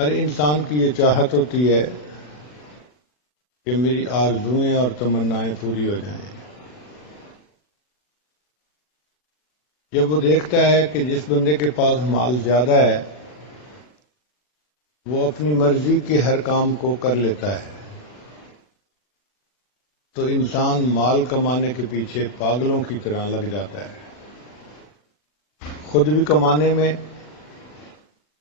ہر انسان کی یہ چاہت ہوتی ہے کہ میری آرزوئیں اور تمنائیں پوری ہو جائیں۔ جب وہ دیکھتا ہے کہ جس بندے کے پاس مال زیادہ ہے وہ اپنی مرضی کے ہر کام کو کر لیتا ہے، تو انسان مال کمانے کے پیچھے پاگلوں کی طرح لگ جاتا ہے، خود بھی کمانے میں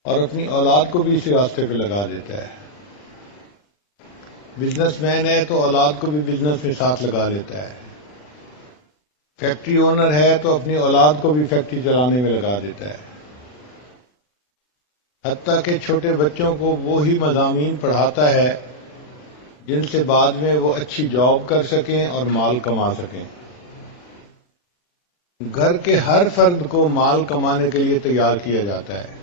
اور اپنی اولاد کو بھی اسی راستے پہ لگا دیتا ہے۔ بزنس مین ہے تو اولاد کو بھی بزنس میں ساتھ لگا لیتا ہے، فیکٹری اونر ہے تو اپنی اولاد کو بھی فیکٹری چلانے میں لگا دیتا ہے، حتیٰ کہ چھوٹے بچوں کو وہی مضامین پڑھاتا ہے جن سے بعد میں وہ اچھی جاب کر سکیں اور مال کما سکیں۔ گھر کے ہر فرد کو مال کمانے کے لیے تیار کیا جاتا ہے،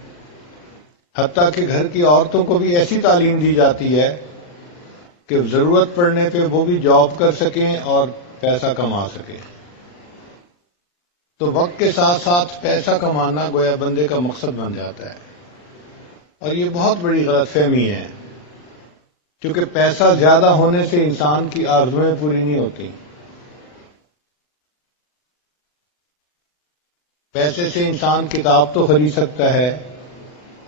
حتیٰ کہ گھر کی عورتوں کو بھی ایسی تعلیم دی جاتی ہے کہ ضرورت پڑنے پہ وہ بھی جاب کر سکیں اور پیسہ کما سکیں۔ تو وقت کے ساتھ ساتھ پیسہ کمانا گویا بندے کا مقصد بن جاتا ہے، اور یہ بہت بڑی غلط فہمی ہے، کیونکہ پیسہ زیادہ ہونے سے انسان کی آرزوئیں پوری نہیں ہوتی۔ پیسے سے انسان کتاب تو خرید سکتا ہے،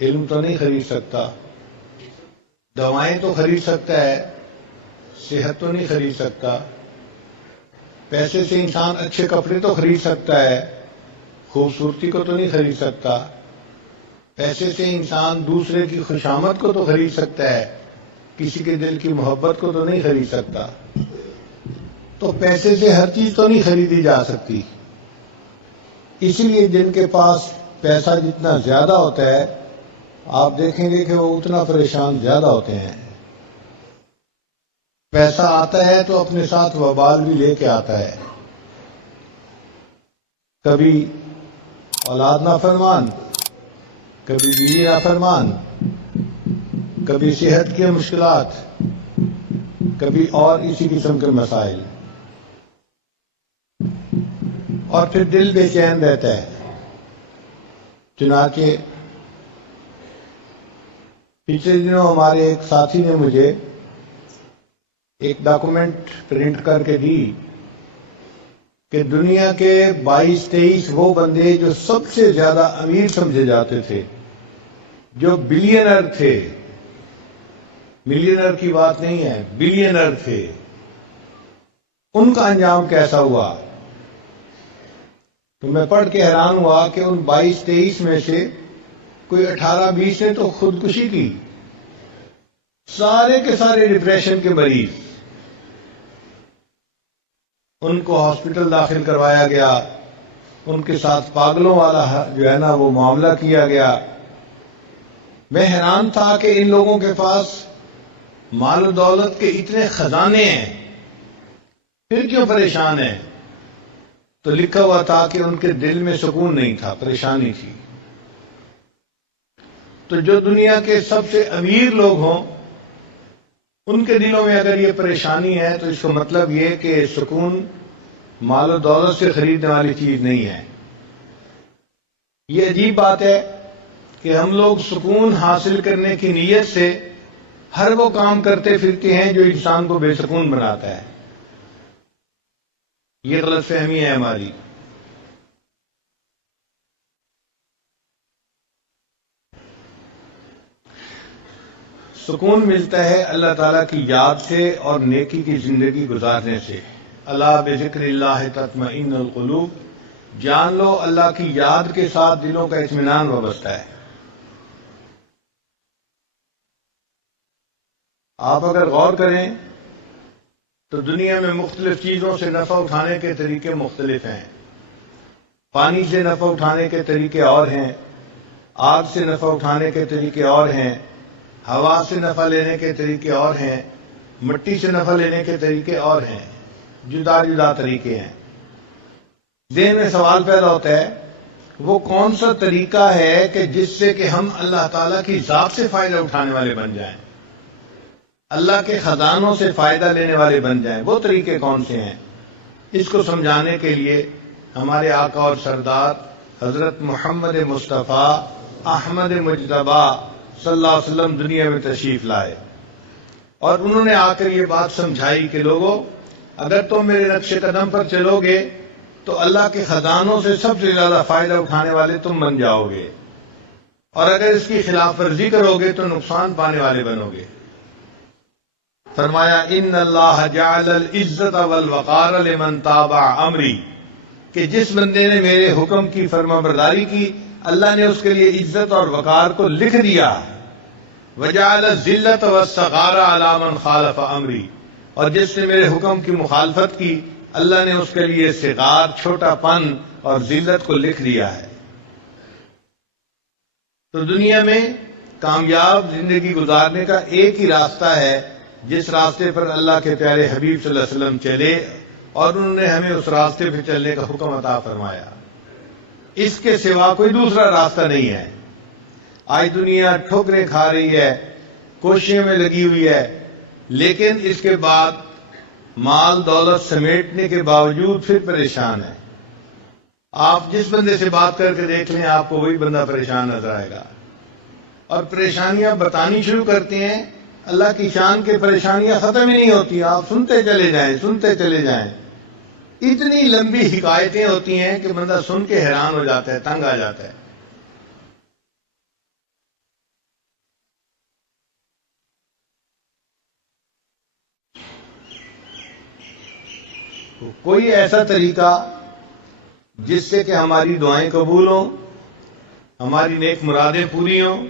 علم تو نہیں خرید سکتا، دوائیں تو خرید سکتا ہے، صحت تو نہیں خرید سکتا۔ پیسے سے انسان اچھے کپڑے تو خرید سکتا ہے، خوبصورتی کو تو نہیں خرید سکتا۔ پیسے سے انسان دوسرے کی خوشامد کو تو خرید سکتا ہے، کسی کے دل کی محبت کو تو نہیں خرید سکتا۔ تو پیسے سے ہر چیز تو نہیں خریدی جا سکتی، اسی لیے جن کے پاس پیسہ جتنا زیادہ ہوتا ہے آپ دیکھیں گے کہ وہ اتنا پریشان زیادہ ہوتے ہیں۔ پیسہ آتا ہے تو اپنے ساتھ وبال بھی لے کے آتا ہے، کبھی اولاد نافرمان، کبھی بیوی نافرمان، کبھی صحت کی مشکلات، کبھی اور اسی قسم کے مسائل، اور پھر دل بے چین رہتا ہے۔ چنانچہ پچھلے دنوں ہمارے ایک ساتھی نے مجھے ایک ڈاکومنٹ پرنٹ کر کے دی کہ دنیا کے 22-23 وہ بندے جو سب سے زیادہ امیر سمجھے جاتے تھے، جو بلینر تھے، ملینر کی بات نہیں ہے، بلینر تھے، ان کا انجام کیسا ہوا۔ تو میں پڑھ کے حیران ہوا کہ ان 22-23 میں سے کوئی 18-20 نے تو خودکشی کی، سارے کے سارے ڈپریشن کے مریض۔ ان کو ہاسپٹل داخل کروایا گیا، ان کے ساتھ پاگلوں والا جو ہے نا وہ معاملہ کیا گیا۔ میں حیران تھا کہ ان لوگوں کے پاس مال و دولت کے اتنے خزانے ہیں، پھر کیوں پریشان ہیں؟ تو لکھا ہوا تھا کہ ان کے دل میں سکون نہیں تھا، پریشانی تھی۔ تو جو دنیا کے سب سے امیر لوگ ہوں ان کے دلوں میں اگر یہ پریشانی ہے تو اس کا مطلب یہ کہ سکون مال و دولت سے خریدنے والی چیز نہیں ہے۔ یہ عجیب بات ہے کہ ہم لوگ سکون حاصل کرنے کی نیت سے ہر وہ کام کرتے پھرتے ہیں جو انسان کو بے سکون بناتا ہے۔ یہ غلط فہمی ہے ہماری۔ سکون ملتا ہے اللہ تعالیٰ کی یاد سے اور نیکی کی زندگی گزارنے سے۔ اللہ بذکر اللہ تطمئن القلوب، جان لو اللہ کی یاد کے ساتھ دلوں کا اطمینان وابستہ ہے۔ آپ اگر غور کریں تو دنیا میں مختلف چیزوں سے نفع اٹھانے کے طریقے مختلف ہیں۔ پانی سے نفع اٹھانے کے طریقے اور ہیں، آگ سے نفع اٹھانے کے طریقے اور ہیں، ہوا سے نفع لینے کے طریقے اور ہیں، مٹی سے نفع لینے کے طریقے اور ہیں، جدا جدا طریقے ہیں۔ ذہن میں سوال پیدا ہوتا ہے وہ کون سا طریقہ ہے کہ جس سے کہ ہم اللہ تعالیٰ کی ذات سے فائدہ اٹھانے والے بن جائیں، اللہ کے خزانوں سے فائدہ لینے والے بن جائیں، وہ طریقے کون سے ہیں؟ اس کو سمجھانے کے لیے ہمارے آقا اور سردار حضرت محمد مصطفیٰ احمد مجتبیٰ صلی اللہ علیہ وسلم دنیا میں تشریف لائے، اور انہوں نے آ کر یہ بات سمجھائی کہ لوگوں، اگر تم میرے نقش قدم پر چلو گے تو اللہ کے خزانوں سے سب سے زیادہ فائدہ اٹھانے والے تم بن جاؤ گے، اور اگر اس کی خلاف ورزی کرو گے تو نقصان پانے والے بنو گے۔ فرمایا ان اللہ جعل العزت والوقار لمن تابع امری، کہ جس بندے نے میرے حکم کی فرما برداری کی، اللہ نے اس کے لیے عزت اور وقار کو لکھ دیا۔ وجعل الذلۃ والصغار علی من خالف امری، اور جس نے میرے حکم کی مخالفت کی، اللہ نے اس کے لیے صغار، چھوٹا پن اور ذلت کو لکھ دیا ہے۔ تو دنیا میں کامیاب زندگی گزارنے کا ایک ہی راستہ ہے، جس راستے پر اللہ کے پیارے حبیب صلی اللہ علیہ وسلم چلے، اور انہوں نے ہمیں اس راستے پہ چلنے کا حکم عطا فرمایا۔ اس کے سوا کوئی دوسرا راستہ نہیں ہے۔ آج دنیا ٹھوکریں کھا رہی ہے، کوششوں میں لگی ہوئی ہے، لیکن اس کے بعد مال دولت سمیٹنے کے باوجود پھر پریشان ہے۔ آپ جس بندے سے بات کر کے دیکھ لیں، آپ کو وہی بندہ پریشان نظر آئے گا، اور پریشانیاں بتانی شروع کرتے ہیں۔ اللہ کی شان کے پریشانیاں ختم ہی نہیں ہوتی، آپ سنتے چلے جائیں، سنتے چلے جائیں۔ اتنی لمبی حکایتیں ہوتی ہیں کہ بندہ سن کے حیران ہو جاتا ہے، تنگ آ جاتا ہے۔ کوئی ایسا طریقہ جس سے کہ ہماری دعائیں قبول ہوں، ہماری نیک مرادیں پوری ہوں،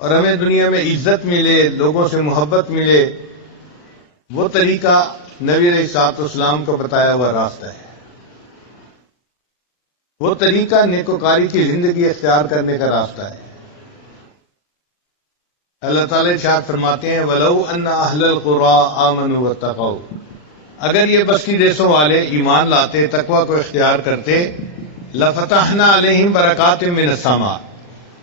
اور ہمیں دنیا میں عزت ملے، لوگوں سے محبت ملے، وہ طریقہ نبی علیہ الصلوۃ والسلام کو بتایا ہوا راستہ ہے۔ وہ طریقہ نیکوکاری کی زندگی اختیار کرنے کا راستہ ہے۔ اللہ تعالیٰ ارشاد فرماتے ہیں وَلَوْ أَنَّ أَهْلَ الْقُرَىٰ آمَنُوا وَاتَّقَوْا، اگر یہ بستی دیسوں والے ایمان لاتے، تقوی کو اختیار کرتے، لَفَتَحْنَا عَلَيْهِمْ بَرَكَاتٍ مِّنَ السَّمَاءِ،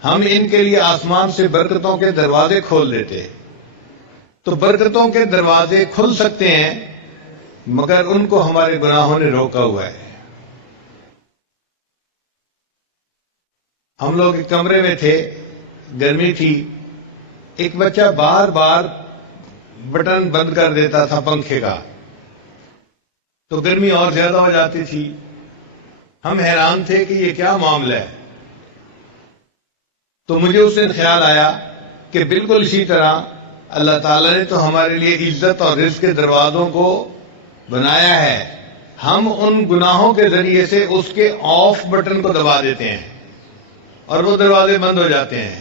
ہم ان کے لیے آسمان سے برکتوں کے دروازے کھول دیتے۔ تو برکتوں کے دروازے کھل سکتے ہیں، مگر ان کو ہمارے گناہوں نے روکا ہوا ہے۔ ہم لوگ ایک کمرے میں تھے، گرمی تھی، ایک بچہ بار بار بٹن بند کر دیتا تھا پنکھے کا، تو گرمی اور زیادہ ہو جاتی تھی۔ ہم حیران تھے کہ یہ کیا معاملہ ہے۔ تو مجھے اس دن خیال آیا کہ بالکل اسی طرح اللہ تعالیٰ نے تو ہمارے لیے عزت اور رزق کے دروازوں کو بنایا ہے، ہم ان گناہوں کے ذریعے سے اس کے آف بٹن کو دبا دیتے ہیں اور وہ دروازے بند ہو جاتے ہیں،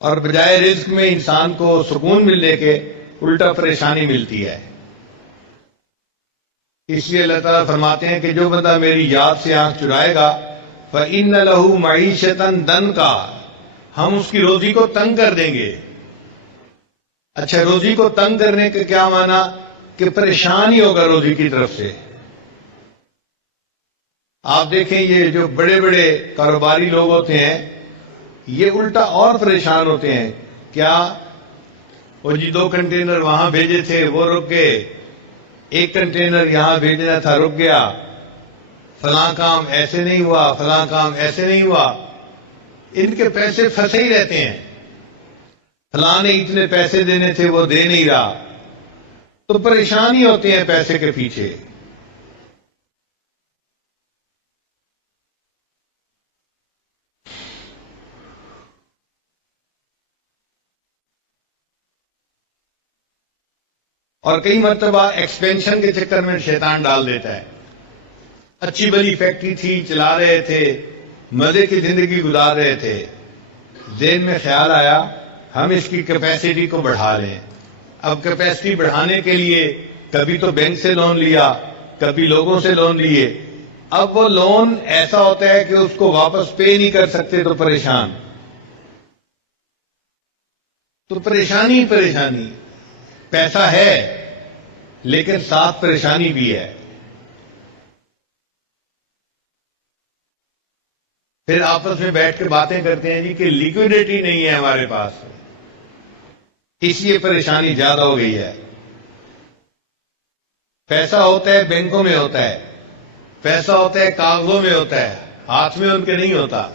اور بجائے رزق میں انسان کو سکون ملنے کے الٹا پریشانی ملتی ہے۔ اس لیے اللہ تعالیٰ فرماتے ہیں کہ جو بندہ میری یاد سے آنکھ چرائے گا فَإِنَّ لَهُ مَعِيشَةً ضَنْكَ، ہم اس کی روزی کو تنگ کر دیں گے۔ اچھا، روزی کو تنگ کرنے کا کیا معنی؟ کہ پریشان ہی ہوگا روزی کی طرف سے۔ آپ دیکھیں یہ جو بڑے بڑے کاروباری لوگ ہوتے ہیں، یہ الٹا اور پریشان ہوتے ہیں۔ کیا وہ جی 2 کنٹینر وہاں بھیجے تھے، وہ رک گئے، 1 کنٹینر یہاں بھیجنا تھا، رک گیا، فلاں کام ایسے نہیں ہوا، فلاں کام ایسے نہیں ہوا۔ ان کے پیسے پھنسے ہی رہتے ہیں، فلاں نے اتنے پیسے دینے تھے وہ دے نہیں رہا، تو پریشان ہی ہوتے ہیں پیسے کے پیچھے۔ اور کئی مرتبہ ایکسپینشن کے چکر میں شیطان ڈال دیتا ہے۔ اچھی بڑی فیکٹری تھی، چلا رہے تھے، مزے کی زندگی گزار رہے تھے، ذہن میں خیال آیا ہم اس کی کیپیسٹی کو بڑھا لیں۔ اب کیپیسٹی بڑھانے کے لیے کبھی تو بینک سے لون لیا، کبھی لوگوں سے لون لیے۔ اب وہ لون ایسا ہوتا ہے کہ اس کو واپس پے نہیں کر سکتے تو پریشان، تو پریشانی پریشانی۔ پیسہ ہے لیکن ساتھ پریشانی بھی ہے۔ پھر آپس میں بیٹھ کے باتیں کرتے ہیں جی کہ لیکوڈیٹی نہیں ہے ہمارے پاس، اس لیے پریشانی زیادہ ہو گئی ہے۔ پیسہ ہوتا ہے بینکوں میں ہوتا ہے، پیسہ ہوتا ہے کاغذوں میں ہوتا ہے، ہاتھ میں ان کے نہیں ہوتا۔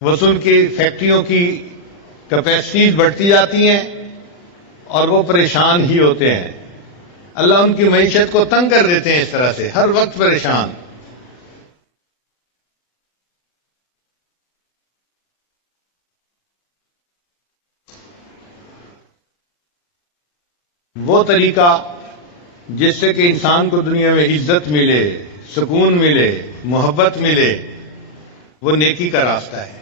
وصول کی فیکٹریوں کی کیپیسٹیز بڑھتی جاتی ہیں اور وہ پریشان ہی ہوتے ہیں. اللہ ان کی معیشت کو تنگ کر دیتے ہیں، اس طرح سے ہر وقت پریشان. وہ طریقہ جس سے کہ انسان کو دنیا میں عزت ملے، سکون ملے، محبت ملے، وہ نیکی کا راستہ ہے.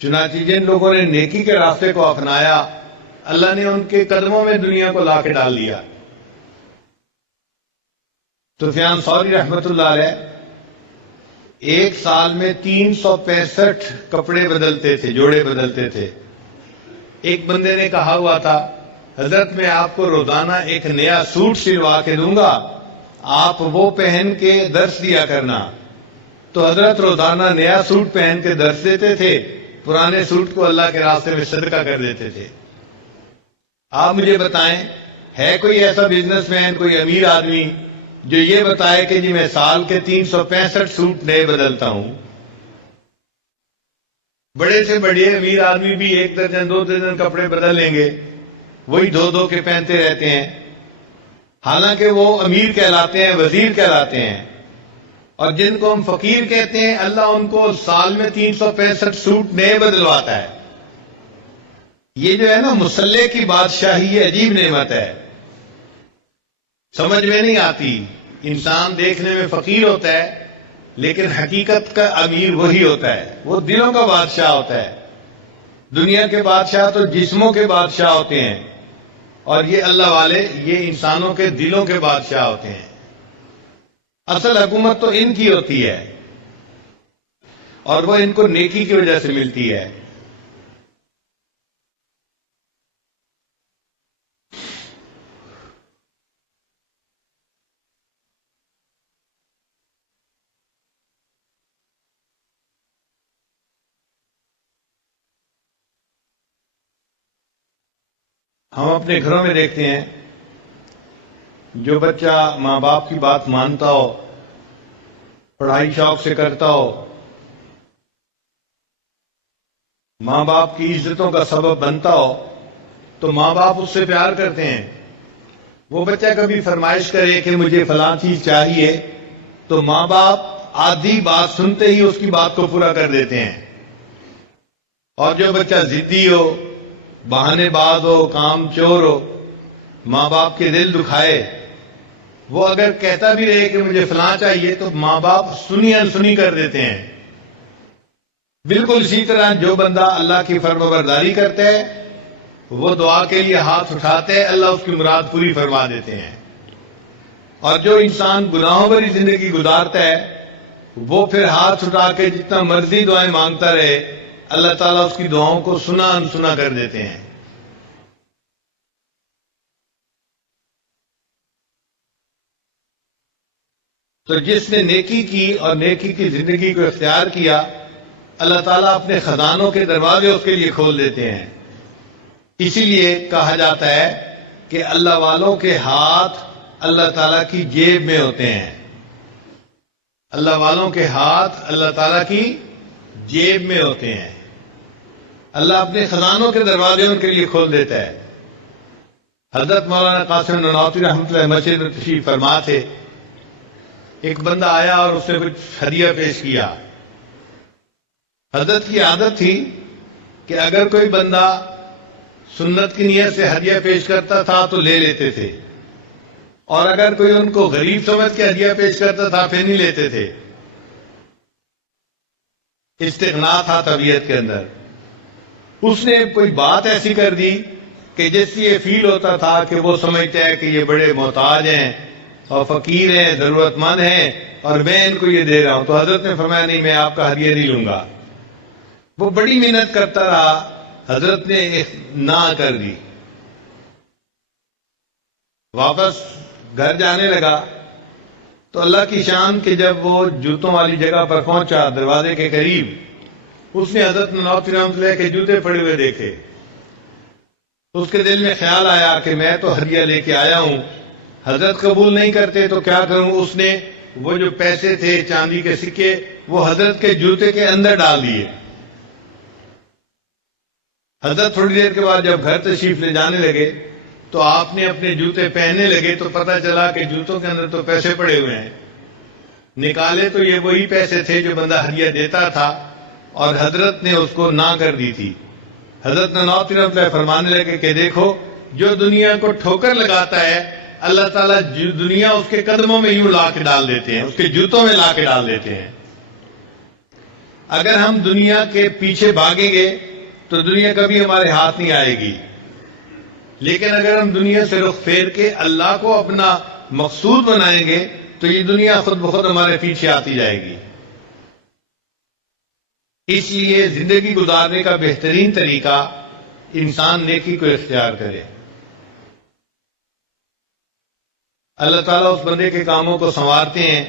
چنانچہ جن لوگوں نے نیکی کے راستے کو اپنایا، اللہ نے ان کے قدموں میں دنیا کو لا کے ڈال دیا. سفیان ثوری رحمۃ اللہ علیہ ایک سال میں 365 کپڑے بدلتے تھے، جوڑے بدلتے تھے. ایک بندے نے کہا ہوا تھا، حضرت میں آپ کو روزانہ ایک نیا سوٹ سلوا کے دوں گا، آپ وہ پہن کے درس دیا کرنا. تو حضرت روزانہ نیا سوٹ پہن کے درس دیتے تھے، پرانے سوٹ کو اللہ کے راستے میں صدقہ کر دیتے تھے. آپ مجھے بتائیں، ہے کوئی ایسا بزنس مین، کوئی امیر آدمی جو یہ بتائے کہ جی میں سال کے 365 سوٹ نئے بدلتا ہوں؟ بڑے سے بڑے امیر آدمی بھی 1 درجن 2 درجن کپڑے بدل لیں گے، وہی 2 کے پہنتے رہتے ہیں. حالانکہ وہ امیر کہلاتے ہیں، وزیر کہلاتے ہیں. اور جن کو ہم فقیر کہتے ہیں، اللہ ان کو سال میں 365 سوٹ نئے بدلواتا ہے. یہ جو ہے نا مسلح کی بادشاہی، یہ عجیب نعمت ہے، سمجھ میں نہیں آتی. انسان دیکھنے میں فقیر ہوتا ہے لیکن حقیقت کا امیر وہی ہوتا ہے، وہ دلوں کا بادشاہ ہوتا ہے. دنیا کے بادشاہ تو جسموں کے بادشاہ ہوتے ہیں، اور یہ اللہ والے یہ انسانوں کے دلوں کے بادشاہ ہوتے ہیں. اصل حکومت تو ان کی ہوتی ہے اور وہ ان کو نیکی کی وجہ سے ملتی ہے. ہم اپنے گھروں میں دیکھتے ہیں، جو بچہ ماں باپ کی بات مانتا ہو، پڑھائی شوق سے کرتا ہو، ماں باپ کی عزتوں کا سبب بنتا ہو، تو ماں باپ اس سے پیار کرتے ہیں. وہ بچہ کبھی فرمائش کرے کہ مجھے فلاں چیز چاہیے، تو ماں باپ آدھی بات سنتے ہی اس کی بات کو پورا کر دیتے ہیں. اور جو بچہ ضدی ہو، بہانے باز ہو، کام چور ہو، ماں باپ کے دل دکھائے، وہ اگر کہتا بھی رہے کہ مجھے فلاں چاہیے، تو ماں باپ سنی انسنی کر دیتے ہیں. بالکل اسی طرح جو بندہ اللہ کی فرمانبرداری کرتا ہے، وہ دعا کے لیے ہاتھ اٹھاتے ہیں، اللہ اس کی مراد پوری فرما دیتے ہیں. اور جو انسان گناہوں بھری زندگی گزارتا ہے، وہ پھر ہاتھ اٹھا کے جتنا مرضی دعائیں مانگتا رہے، اللہ تعالیٰ اس کی دعاؤں کو سنا انسنا کر دیتے ہیں. تو جس نے نیکی کی اور نیکی کی زندگی کو اختیار کیا، اللہ تعالیٰ اپنے خزانوں کے دروازے اس کے لیے کھول دیتے ہیں. اسی لیے کہا جاتا ہے کہ اللہ والوں کے ہاتھ اللہ تعالیٰ کی جیب میں ہوتے ہیں. اللہ والوں کے ہاتھ اللہ تعالیٰ کی جیب میں ہوتے ہیں. اللہ اپنے خزانوں کے دروازے ان کے لیے کھول دیتا ہے. حضرت مولانا قاسم نانوتوی رحمۃ اللہ مسجد میں تشریف فرما تھے. ایک بندہ آیا اور اس نے کچھ ہدیہ پیش کیا. حضرت کی عادت تھی کہ اگر کوئی بندہ سنت کی نیت سے ہدیہ پیش کرتا تھا تو لے لیتے تھے، اور اگر کوئی ان کو غریب سمجھ کے ہدیہ پیش کرتا تھا پھر نہیں لیتے تھے. استغنا تھا طبیعت کے اندر. اس نے کوئی بات ایسی کر دی کہ جس سے یہ فیل ہوتا تھا کہ وہ سمجھتا ہے کہ یہ بڑے محتاج ہیں اور فقیر ہیں، ضرورت مند ہیں، اور میں ان کو یہ دے رہا ہوں. تو حضرت نے فرمایا نہیں، میں آپ کا ہدیہ نہیں لوں گا. وہ بڑی محنت کرتا رہا، حضرت نے نہ کر دی. واپس گھر جانے لگا تو اللہ کی شان کہ جب وہ جوتوں والی جگہ پر پہنچا، دروازے کے قریب، اس نے حضرت نانوتوی رحمۃ اللہ کے جوتے پڑے ہوئے دیکھے. اس کے دل میں خیال آیا کہ میں تو ہدیہ لے کے آیا ہوں، حضرت قبول نہیں کرتے تو کیا کروں؟ اس نے وہ جو پیسے تھے چاندی کے سکے وہ حضرت کے جوتے کے اندر ڈال دیے. حضرت تھوڑی دیر کے بعد جب گھر تشریف لے جانے لگے تو آپ نے اپنے جوتے پہننے لگے تو پتہ چلا کہ جوتوں کے اندر تو پیسے پڑے ہوئے ہیں. نکالے تو یہ وہی پیسے تھے جو بندہ ہدیہ دیتا تھا اور حضرت نے اس کو نہ کر دی تھی. حضرت نانوتوی رحمۃ اللہ فرمانے لگے کہ دیکھو جو دنیا کو ٹھوکر لگاتا ہے اللہ تعالیٰ دنیا اس کے قدموں میں یوں لا کے ڈال دیتے ہیں، اس کے جوتوں میں لا کے ڈال دیتے ہیں. اگر ہم دنیا کے پیچھے بھاگیں گے تو دنیا کبھی ہمارے ہاتھ نہیں آئے گی، لیکن اگر ہم دنیا سے رخ پھیر کے اللہ کو اپنا مقصود بنائیں گے تو یہ دنیا خود بخود ہمارے پیچھے آتی جائے گی. اس لیے زندگی گزارنے کا بہترین طریقہ انسان نیکی کو اختیار کرے. اللہ تعالیٰ اس بندے کے کاموں کو سنوارتے ہیں،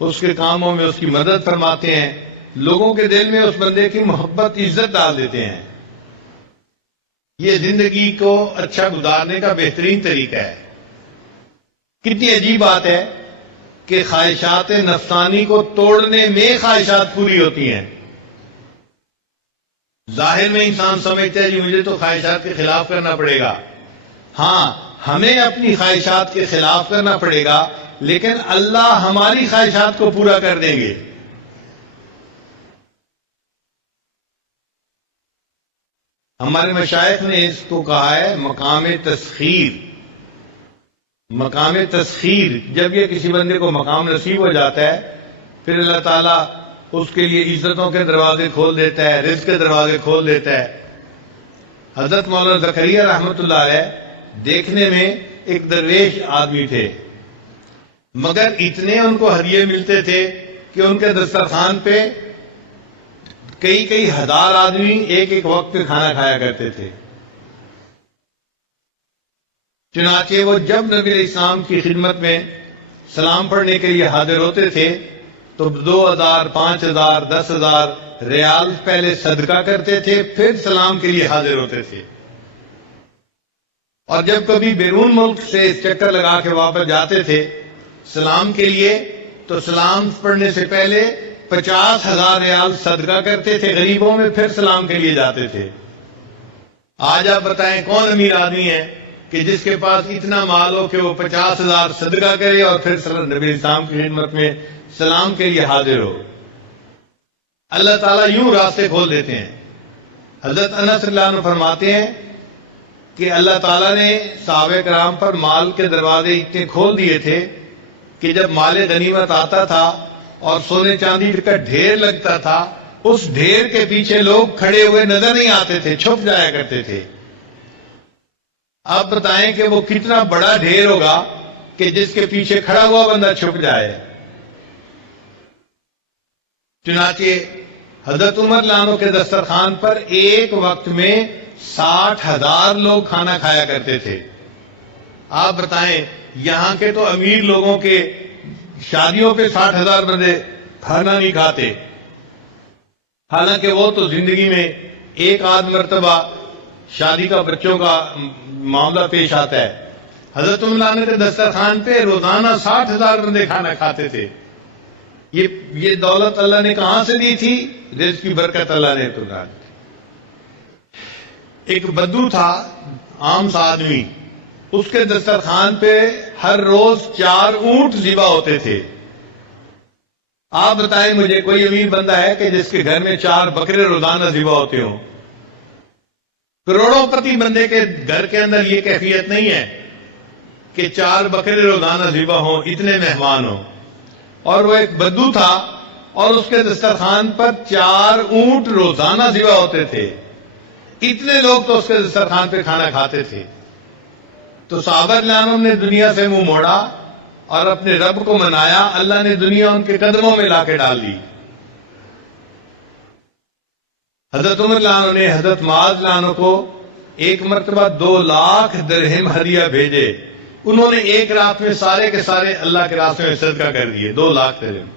اس کے کاموں میں اس کی مدد فرماتے ہیں، لوگوں کے دل میں اس بندے کی محبت عزت ڈال دیتے ہیں. یہ زندگی کو اچھا گزارنے کا بہترین طریقہ ہے. کتنی عجیب بات ہے کہ خواہشات نفسانی کو توڑنے میں خواہشات پوری ہوتی ہیں. ظاہر میں انسان سمجھتا ہے جی مجھے تو خواہشات کے خلاف کرنا پڑے گا. ہاں ہمیں اپنی خواہشات کے خلاف کرنا پڑے گا، لیکن اللہ ہماری خواہشات کو پورا کر دیں گے. ہمارے مشائخ نے اس کو کہا ہے مقام تسخیر. مقام تسخیر، جب یہ کسی بندے کو مقام نصیب ہو جاتا ہے پھر اللہ تعالیٰ اس کے لیے عزتوں کے دروازے کھول دیتا ہے، رزق کے دروازے کھول دیتا ہے. حضرت مولانا زکریا رحمۃ اللہ علیہ دیکھنے میں ایک درویش آدمی تھے، مگر اتنے ان کو ہدیے ملتے تھے کہ ان کے دسترخوان پہ کئی ہزار آدمی ایک ایک وقت پہ کھانا کھایا کرتے تھے. چنانچہ وہ جب نبی علیہ السلام کی خدمت میں سلام پڑھنے کے لیے حاضر ہوتے تھے تو 2000 5000 10,000 ریال پہلے صدقہ کرتے تھے، پھر سلام کے لیے حاضر ہوتے تھے. اور جب کبھی بیرون ملک سے چکر لگا کے واپس جاتے تھے سلام کے لیے تو سلام پڑھنے سے پہلے 50,000 ریال صدقہ کرتے تھے غریبوں میں، پھر سلام کے لیے جاتے تھے. آج آپ بتائیں کون امیر آدمی ہے کہ جس کے پاس اتنا مال ہو کہ وہ 50,000 صدقہ کرے اور پھر نبی اسلام کی خدمت میں سلام کے لیے حاضر ہو. اللہ تعالیٰ یوں راستے کھول دیتے ہیں. حضرت انس رضی اللہ عنہ فرماتے ہیں کہ اللہ تعالیٰ نے صحابہ کرام پر مال کے دروازے اتنے کھول دیے تھے کہ جب مال غنیمت آتا تھا اور سونے چاندی کا ڈھیر لگتا تھا اس ڈھیر کے پیچھے لوگ کھڑے ہوئے نظر نہیں آتے تھے، چھپ جایا کرتے تھے. آپ بتائیں کہ وہ کتنا بڑا ڈھیر ہوگا کہ جس کے پیچھے کھڑا ہوا بندہ چھپ جائے. چنانچہ حضرت عمر لانو کے دسترخوان پر ایک وقت میں 60,000 لوگ کھانا کھایا کرتے تھے. آپ بتائیں یہاں کے تو امیر لوگوں کے شادیوں پہ 60,000 بندے کھانا نہیں کھاتے، حالانکہ وہ تو زندگی میں ایک آدھ مرتبہ شادی کا بچوں کا معاملہ پیش آتا ہے. حضرت عمر کے دسترخوان پہ روزانہ 60,000 بندے کھانا کھاتے تھے. یہ دولت اللہ نے کہاں سے دی تھی؟ رزق کی برکت اللہ نے تو دی. ایک بدو تھا عام سا آدمی، اس کے دسترخوان پہ ہر روز 4 اونٹ ذبح ہوتے تھے. آپ بتائیں مجھے کوئی امیر بندہ ہے کہ جس کے گھر میں 4 بکرے روزانہ ذبح ہوتے ہوں؟ کروڑوں پتی بندے کے گھر کے اندر یہ کیفیت نہیں ہے کہ 4 بکرے روزانہ ذبح ہوں، اتنے مہمان ہوں. اور وہ ایک بدو تھا اور اس کے دسترخوان پر 4 اونٹ روزانہ ذبح ہوتے تھے. اتنے لوگ تو اس کے دسترخوان پہ کھانا کھاتے تھے. تو صحابہ کرام نے دنیا سے منہ موڑا اور اپنے رب کو منایا. اللہ نے دنیا ان کے قدموں میں لا کے ڈال دی. حضرت عمر لانو نے حضرت معاذ لانو کو ایک مرتبہ 2 لاکھ درہم ہدیہ بھیجے. انہوں نے ایک رات میں سارے کے سارے اللہ کے راستے میں صدقہ کر دیے. 2 لاکھ درہم.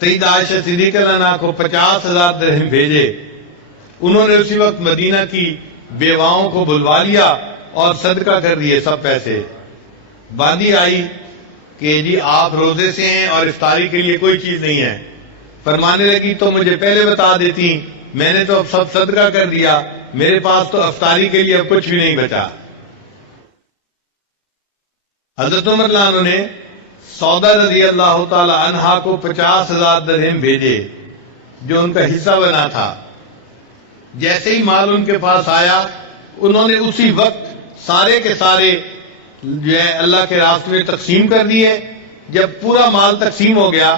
سیدہ عائشہ صدیقہ عنہا کو 50,000 درہم بھیجے. انہوں نے اسی وقت مدینہ کی بیواؤں کو بلوا لیا اور صدقہ کر دیے سب پیسے. باندھی آئی کہ جی آپ روزے سے ہیں اور افطاری کے لیے کوئی چیز نہیں ہے. فرمانے لگی تو مجھے پہلے بتا دیتی، میں نے تو اب سب صدقہ کر دیا، میرے پاس تو افطاری کے لیے اب کچھ بھی نہیں بچا. حضرت عمر رضی اللہ عنہ نے سودا رضی اللہ تعالی عنہا کو 50,000 درہم بھیجے جو ان کا حصہ بنا تھا. جیسے ہی مال ان کے پاس آیا انہوں نے اسی وقت سارے کے سارے جو ہے اللہ کے راستے میں تقسیم کر دیے. جب پورا مال تقسیم ہو گیا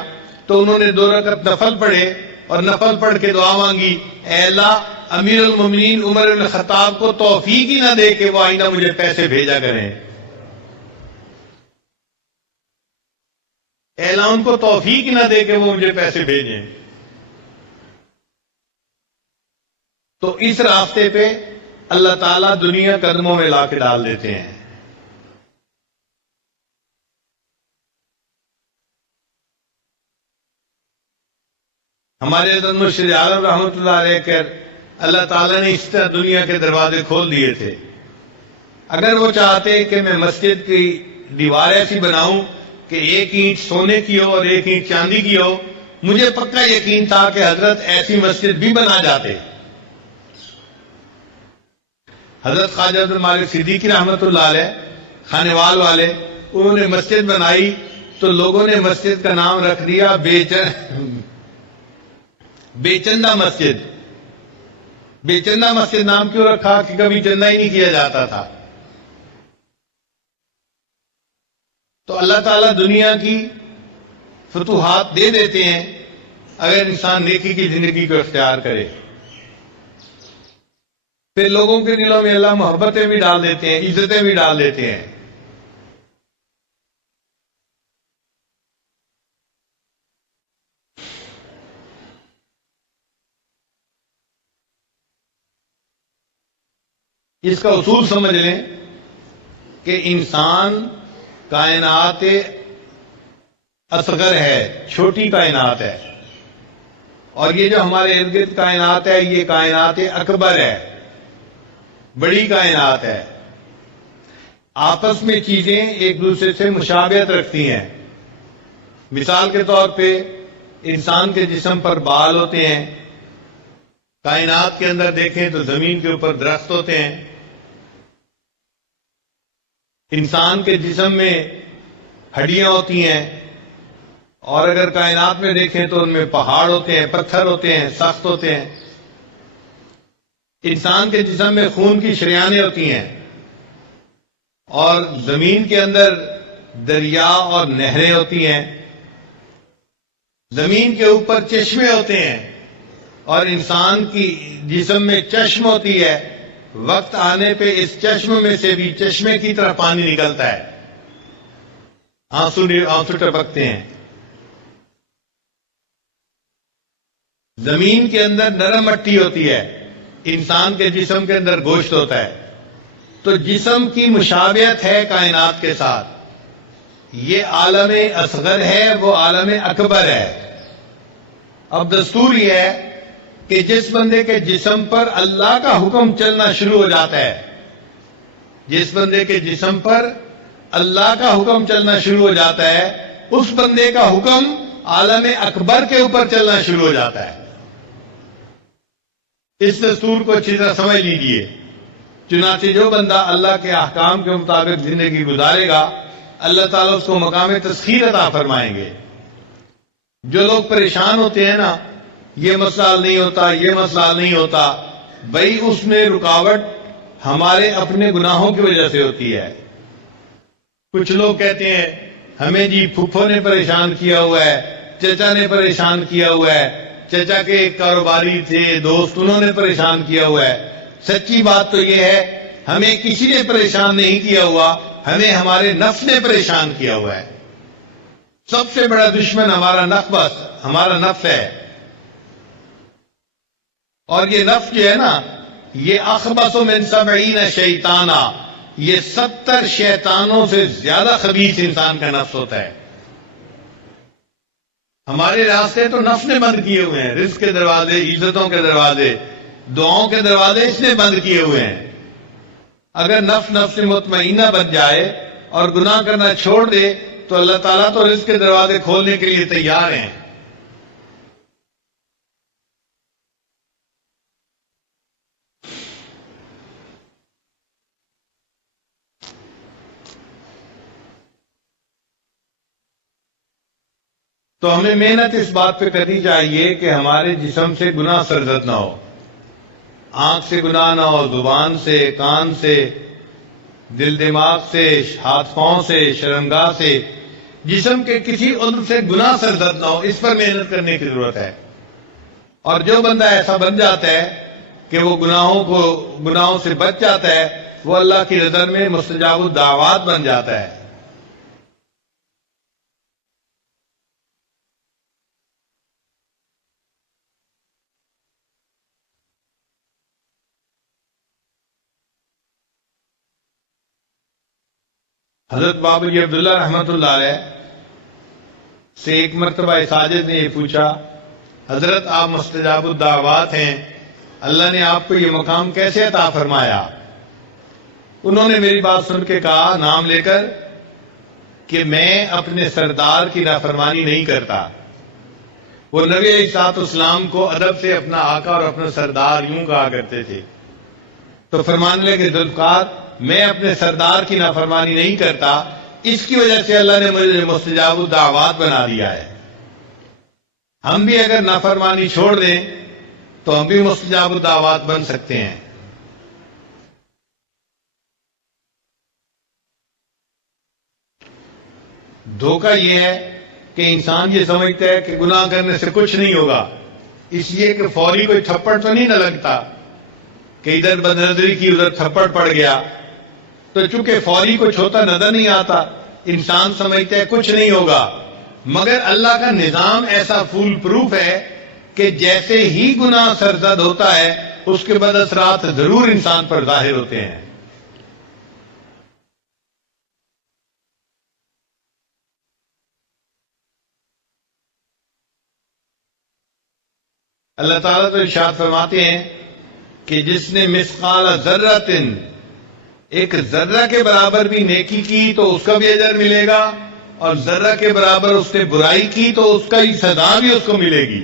تو انہوں نے 2 رکعت نفل پڑھے اور نفل پڑھ کے دعا مانگی، اے اللہ امیر المومنین عمر بن خطاب کو توفیق ہی نہ دے کہ وہ آئندہ مجھے پیسے بھیجا کریں. اے اللہ ان کو توفیق ہی نہ دے کہ وہ مجھے پیسے بھیجیں. تو اس راستے پہ اللہ تعالیٰ دنیا قدموں میں لا کے ڈال دیتے ہیں. ہمارے حضرت مرشد عالم رحمۃ اللہ علیہ کر اللہ تعالیٰ نے اس طرح دنیا کے دروازے کھول دیے تھے. اگر وہ چاہتے کہ میں مسجد کی دیوار ایسی بناؤں کہ ایک اینٹ سونے کی ہو اور ایک اینٹ چاندی کی ہو، مجھے پکا یقین تھا کہ حضرت ایسی مسجد بھی بنا جاتے. حضرت خواجہ عبد المالک صدیقی رحمۃ اللہ علیہ خانوال والے، انہوں نے مسجد بنائی تو لوگوں نے مسجد کا نام رکھ دیا بے چندہ مسجد. بے چندہ مسجد نام کیوں رکھا؟ کہ کبھی چندہ ہی نہیں کیا جاتا تھا. تو اللہ تعالیٰ دنیا کی فتوحات دے دیتے ہیں اگر انسان نیکی کی زندگی کو اختیار کرے. پھر لوگوں کے دلوں میں اللہ محبتیں بھی ڈال دیتے ہیں، عزتیں بھی ڈال دیتے ہیں. اس کا اصول سمجھ لیں کہ انسان کائنات اصغر ہے، چھوٹی کائنات ہے، اور یہ جو ہمارے ارد گرد کائنات ہے یہ کائنات اکبر ہے، بڑی کائنات ہے. آپس میں چیزیں ایک دوسرے سے مشابہت رکھتی ہیں. مثال کے طور پہ انسان کے جسم پر بال ہوتے ہیں، کائنات کے اندر دیکھیں تو زمین کے اوپر درخت ہوتے ہیں. انسان کے جسم میں ہڈیاں ہوتی ہیں، اور اگر کائنات میں دیکھیں تو ان میں پہاڑ ہوتے ہیں، پتھر ہوتے ہیں، سخت ہوتے ہیں. انسان کے جسم میں خون کی شریانیں ہوتی ہیں، اور زمین کے اندر دریا اور نہریں ہوتی ہیں. زمین کے اوپر چشمے ہوتے ہیں، اور انسان کی جسم میں چشم ہوتی ہے. وقت آنے پہ اس چشم میں سے بھی چشمے کی طرح پانی نکلتا ہے، آنسو ٹپکتے ہیں. زمین کے اندر نرم مٹی ہوتی ہے، انسان کے جسم کے اندر گوشت ہوتا ہے. تو جسم کی مشابہت ہے کائنات کے ساتھ. یہ عالم اصغر ہے، وہ عالم اکبر ہے. اب دستور یہ ہے کہ جس بندے کے جسم پر اللہ کا حکم چلنا شروع ہو جاتا ہے، جس بندے کے جسم پر اللہ کا حکم چلنا شروع ہو جاتا ہے، اس بندے کا حکم عالم اکبر کے اوپر چلنا شروع ہو جاتا ہے. اس دستور کو اچھی طرح سمجھ لیجیے. چنانچہ جو بندہ اللہ کے احکام کے مطابق زندگی گزارے گا، اللہ تعالیٰ اس کو مقام تسخیر عطا فرمائیں گے. جو لوگ پریشان ہوتے ہیں نا، یہ مسئلہ حل نہیں ہوتا، یہ مسئلہ حل نہیں ہوتا، بھائی اس میں رکاوٹ ہمارے اپنے گناہوں کی وجہ سے ہوتی ہے. کچھ لوگ کہتے ہیں ہمیں جی پھپھو نے پریشان کیا ہوا ہے، چچا نے پریشان کیا ہوا ہے، چچا کے کاروباری تھے دوست انہوں نے پریشان کیا ہوا ہے. سچی بات تو یہ ہے ہمیں کسی نے پریشان نہیں کیا ہوا، ہمیں ہمارے نفس نے پریشان کیا ہوا ہے. سب سے بڑا دشمن ہمارا نفس ہے. اور یہ نفس جو ہے نا، یہ اخبث من 70 شیطانا، یہ 70 شیطانوں سے زیادہ خبیث انسان کا نفس ہوتا ہے. ہمارے راستے تو نفس نے بند کیے ہوئے ہیں، رزق کے دروازے، عزتوں کے دروازے، دعاؤں کے دروازے اس نے بند کیے ہوئے ہیں. اگر نفس مطمئنہ بن جائے اور گناہ کرنا چھوڑ دے تو اللہ تعالیٰ تو رزق کے دروازے کھولنے کے لیے تیار ہیں۔ تو ہمیں محنت اس بات پہ کرنی چاہیے کہ ہمارے جسم سے گناہ سرزد نہ ہو، آنکھ سے گناہ نہ ہو، زبان سے، کان سے، دل دماغ سے، ہاتھ پاؤں سے، شرمگاہ سے، جسم کے کسی عضو سے گناہ سرزد نہ ہو۔ اس پر محنت کرنے کی ضرورت ہے۔ اور جو بندہ ایسا بن جاتا ہے کہ وہ گناہوں سے بچ جاتا ہے، وہ اللہ کی نظر میں مستجاب الدعوات بن جاتا ہے۔ حضرت بابا جی عبداللہ رحمۃ اللہ علیہ سے ایک مرتبہ ساجد نے یہ پوچھا، حضرت آپ مستجاب الدعوات ہیں، اللہ نے آپ کو یہ مقام کیسے عطا فرمایا؟ انہوں نے میری بات سن کے کہا نام لے کر کہ میں اپنے سردار کی نافرمانی نہیں کرتا۔ وہ نبی علیہ الصلوۃ والسلام کو ادب سے اپنا آقا اور اپنا سردار یوں کہا کرتے تھے۔ تو فرمانے لگے ذوالفقار میں اپنے سردار کی نافرمانی نہیں کرتا، اس کی وجہ سے اللہ نے مجھے مستجاب الدعوات بنا دیا ہے۔ ہم بھی اگر نافرمانی چھوڑ دیں تو ہم بھی مستجاب الدعوات بن سکتے ہیں۔ دھوکہ یہ ہے کہ انسان یہ سمجھتا ہے کہ گناہ کرنے سے کچھ نہیں ہوگا، اس لیے کہ فوری کوئی تھپڑ تو نہیں نہ لگتا کہ ادھر بدنظری کی ادھر تھپڑ پڑ گیا، تو چونکہ فوری کچھ ہوتا نظر نہیں آتا، انسان سمجھتا ہے کچھ نہیں ہوگا۔ مگر اللہ کا نظام ایسا فول پروف ہے کہ جیسے ہی گناہ سرزد ہوتا ہے اس کے بعد اثرات ضرور انسان پر ظاہر ہوتے ہیں۔ اللہ تعالیٰ تو ارشاد فرماتے ہیں کہ جس نے مثقال ذرۃ، ایک ذرہ کے برابر بھی نیکی کی تو اس کا بھی اجر ملے گا، اور ذرہ کے برابر اس نے برائی کی تو اس کا ہی سزا بھی اس کو ملے گی۔